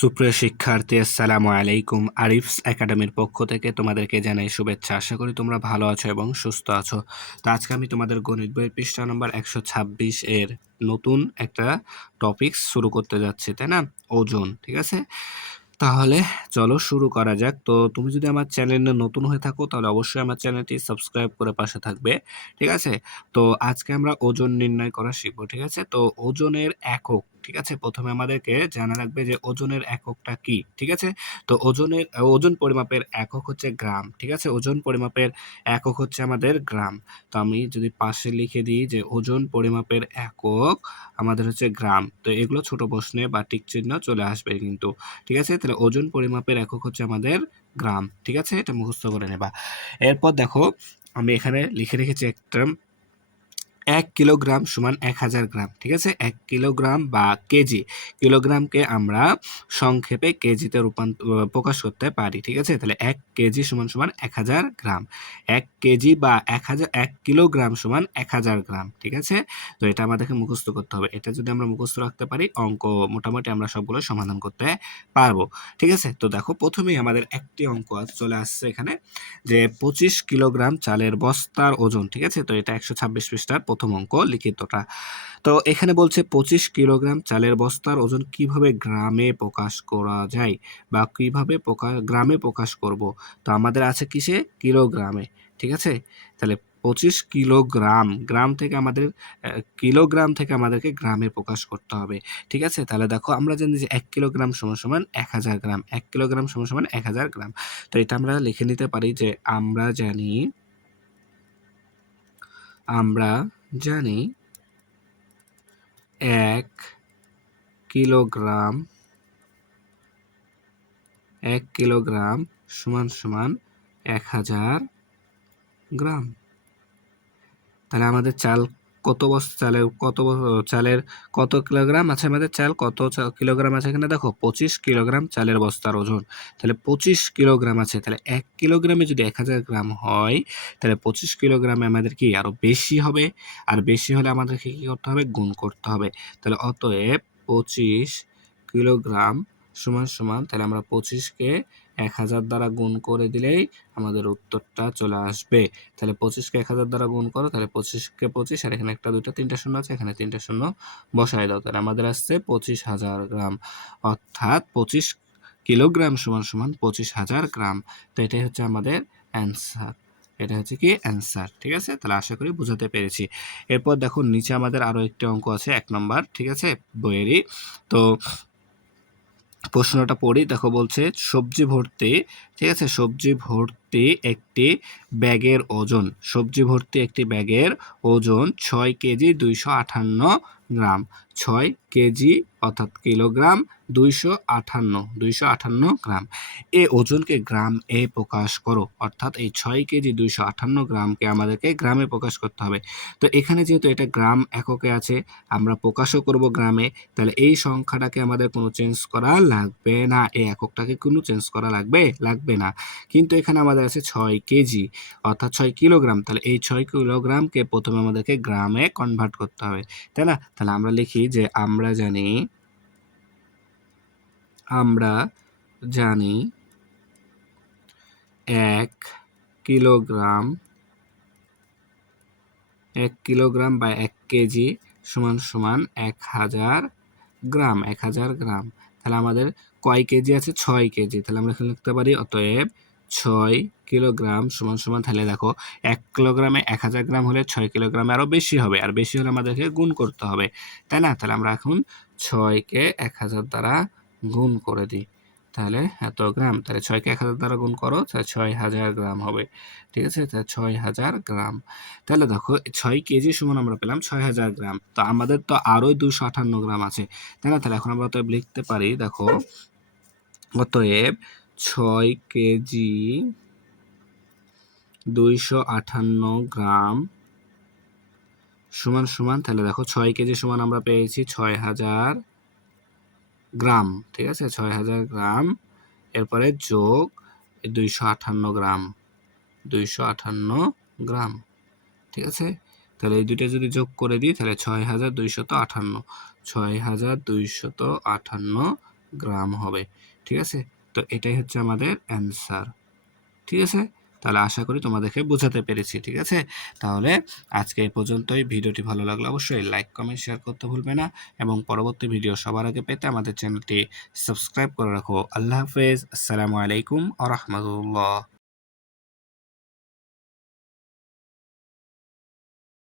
সুপ্রিয় শিক্ষার্থী, আসসালামু আলাইকুম। আরিফস একাডেমির পক্ষ থেকে তোমাদেরকে জানাই শুভেচ্ছা। আশা করি তোমরা ভালো আছো এবং সুস্থ আছো। তো আজকে আমি তোমাদের গণিত বইয়ের পৃষ্ঠা নম্বর 126 এর নতুন একটা টপিক শুরু করতে যাচ্ছি, তাই না? ওজন, ঠিক আছে? তাহলে চলো শুরু করা যাক। তো তুমি যদি আমার চ্যানেলে নতুন হয়ে থাকো তাহলে অবশ্যই আমার চ্যানেলটি সাবস্ক্রাইব করে পাশে থাকবে, ঠিক আছে? তো আজকে আমরা ওজন নির্ণয় করা শিখবো, ঠিক আছে? তো ওজনের একক, ঠিক আছে, প্রথমে আমাদেরকে জানা লাগবে যে ওজনের এককটা কি, ঠিক আছে? তো ওজন পরিমাপের একক হচ্ছে গ্রাম, ঠিক আছে? ওজন পরিমাপের একক হচ্ছে আমাদের গ্রাম। তো আমি যদি পাশে লিখে দিই যে ওজন পরিমাপের একক আমাদের হচ্ছে গ্রাম, তো এগুলো ছোট প্রশ্নে বা টিক চিহ্ন চলে আসবে কিন্তু, ঠিক আছে? তাহলে ওজন পরিমাপের একক হচ্ছে আমাদের গ্রাম, ঠিক আছে? এটা মুখস্থ করে নেবা। এরপর দেখো আমি এখানে লিখে রেখেছি একটা 1 কিলোগ্রাম সমান 1000 গ্রাম, ঠিক আছে? 1 কিলোগ্রাম বা কেজি, কিলোগ্রামকে আমরা সংক্ষেপে কেজিতে প্রকাশ করতে পারি, ঠিক আছে? তাহলে 1 কেজি সমান সমান 1000 গ্রাম। 1 কেজি বা 1 কিলোগ্রাম সমান 1000 গ্রাম, ঠিক আছে? তো এটা আমাদেরকে মুখস্থ করতে হবে। এটা যদি আমরা মুখস্থ রাখতে পারি, অঙ্ক মোটামুটি আমরা সবগুলো সমাধান করতে পারবো, ঠিক আছে? তো দেখো প্রথমেই আমাদের একটি অঙ্ক চলে আসছে এখানে যে 25 কিলোগ্রাম চালের বস্তার ওজন, ঠিক আছে? তো এটা 126 পৃষ্ঠার প্রথম অঙ্ক লিখিতটা। তো এখানে বলছে 25 কিলোগ্রাম চালের বস্তার ওজন কিভাবে গ্রামে প্রকাশ করা যায় বা কিভাবে গ্রামে প্রকাশ করব। তো আমাদের আছে কিসে? কিলোগ্রামে, ঠিক আছে? তাহলে 25 কিলোগ্রাম, গ্রাম থেকে আমাদের কিলোগ্রাম থেকে আমাদেরকে গ্রামে প্রকাশ করতে হবে, ঠিক আছে? তাহলে দেখো আমরা জানি যে 1 কিলোগ্রাম সমান সমান 1000 গ্রাম, 1 কিলোগ্রাম সমান সমান 1000 গ্রাম। তো এটা আমরা লিখে নিতে পারি যে আমরা জানি 1 কিলোগ্রাম 1 কিলোগ্রাম সমান সমান 1000 গ্রাম। তাহলে আমাদের চাল কত বস্তা, চালের কত কিলোগ্রাম আছে? আমাদের চাল কত কিলোগ্রাম আছে? এখানে দেখো 25 কিলোগ্রাম চালের বস্তার ওজন। তাহলে 25 কিলোগ্রাম আছে, তাহলে 1 কিলোগ্রামে যদি 1000 গ্রাম হয় তাহলে 25 কিলোগ্রামে আমাদের কি আরো বেশি হবে, আর বেশি হলে আমাদেরকে কি করতে হবে? গুণ করতে হবে। তাহলে অতএব 25 কিলোগ্রাম সমান সমান, তাহলে আমরা 25কে 1000 দ্বারা গুণ করে দিলেই আমাদের উত্তরটা চলে আসবে। তাহলে 25কে 1000 দ্বারা গুণ করো, তাহলে 25কে 25, আর এখানে একটা দুইটা তিনটা শূন্য আছে, এখানে তিনটা শূন্য বসায় দাও, তাহলে আমাদের আসছে 25,000 গ্রাম, অর্থাৎ 25 কিলোগ্রাম সমান সমান 25,000 গ্রাম। তো এটাই হচ্ছে আমাদের অ্যান্সার, এটা হচ্ছে কি অ্যান্সার, ঠিক আছে? তাহলে আশা করি বুঝাতে পেরেছি। এরপর দেখো নিচে আমাদের আরো একটি অঙ্ক আছে 1 নম্বর, ঠিক আছে, বইয়েরই। তো প্রশ্নটা পড়ি, দেখো বলছে সবজি ভর্তি, ঠিক আছে, সবজি ভর্তি একটি ব্যাগের ওজন, সবজি ভর্তি একটি ব্যাগের ওজন 6 কেজি 258 গ্রাম, 6 কেজি অর্থাৎ কিলোগ্রাম 258 গ্রাম। এ ওজনকে গ্রাম এ প্রকাশ করো, অর্থাৎ এই 6 কেজি 258 গ্রামকে আমাদেরকে গ্রামে প্রকাশ করতে হবে। তো এখানে যেহেতু এটা গ্রাম এককে আছে, আমরা প্রকাশও করব গ্রামে, তাহলে এই সংখ্যাটাকে আমাদের কোনো চেঞ্জ করা লাগবে না, এই এককটাকে কোনো চেঞ্জ করা লাগবে না। কিন্তু এখানে আমাদের আছে 6 কেজি অর্থাৎ 6 কিলোগ্রাম, তাহলে এই 6 কিলোগ্রামকে প্রথমে আমাদেরকে গ্রামে কনভার্ট করতে হবে, তাই না? তাহলে আমরা লিখি যে আমরা জানি 1 কিলোগ্রাম 1 কিলোগ্রাম বা 1 কেজি সমান সমান 1000 গ্রাম, 1000 গ্রাম। তাহলে আমাদের কয় কেজি আছে? 6 কেজি। তাহলে আমরা এখানে লিখতে পারি অতএব 6 কিলোগ্রাম সমান সমান, তাহলে দেখো 1 কিলোগ্রামে 1000 গ্রাম হলে 6 কিলোগ্রামে আরো বেশি হবে, আর বেশি হলে আমাদেরকে গুণ করতে হবে, তাই না? তাহলে আমরা এখন 6কে 1000 দ্বারা গুণ করে দিই, তাহলে এত গ্রাম। তাহলে 6কে 1000 দ্বারা গুণ করো, তাহলে 6000 গ্রাম হবে, ঠিক আছে? তাহলে 6000 গ্রাম। তাহলে দেখো 6 কেজি সমান আমরা পেলাম 6000 গ্রাম। তো আমাদের তো আরো 258 গ্রাম আছে, তাই না? তাহলে এখন আমরা অতএব লিখতে পারি, দেখো অতএব 6 কেজি 258 গ্রাম সমান সমান, তাহলে দেখো 6 কেজি সমান আমরা পেয়েছি 6000 গ্রাম, ঠিক আছে? 6000 গ্রাম, এরপরে যোগ 258 গ্রাম, 258 গ্রাম, ঠিক আছে? তাহলে এই দুইটা যদি যোগ করে দিই তাহলে 6258 গ্রাম হবে। ঠিক আছে? তো এটাই হচ্ছে আমাদের অ্যান্সার। ঠিক আছে? তাহলে আশা করি তোমাদেরকে বোঝাতে পেরেছি। ঠিক আছে? তাহলে আজকে এ পর্যন্তই। ভিডিওটি ভালো লাগলে অবশ্যই লাইক, কমেন্ট, শেয়ার করতে ভুলবে না এবং পরবর্তী ভিডিও সবার আগে পেতে আমাদের চ্যানেলটি সাবস্ক্রাইব করে রাখো। আল্লাহ হাফেজ। আসসালামু আলাইকুম ওয়া রাহমাতুল্লাহ।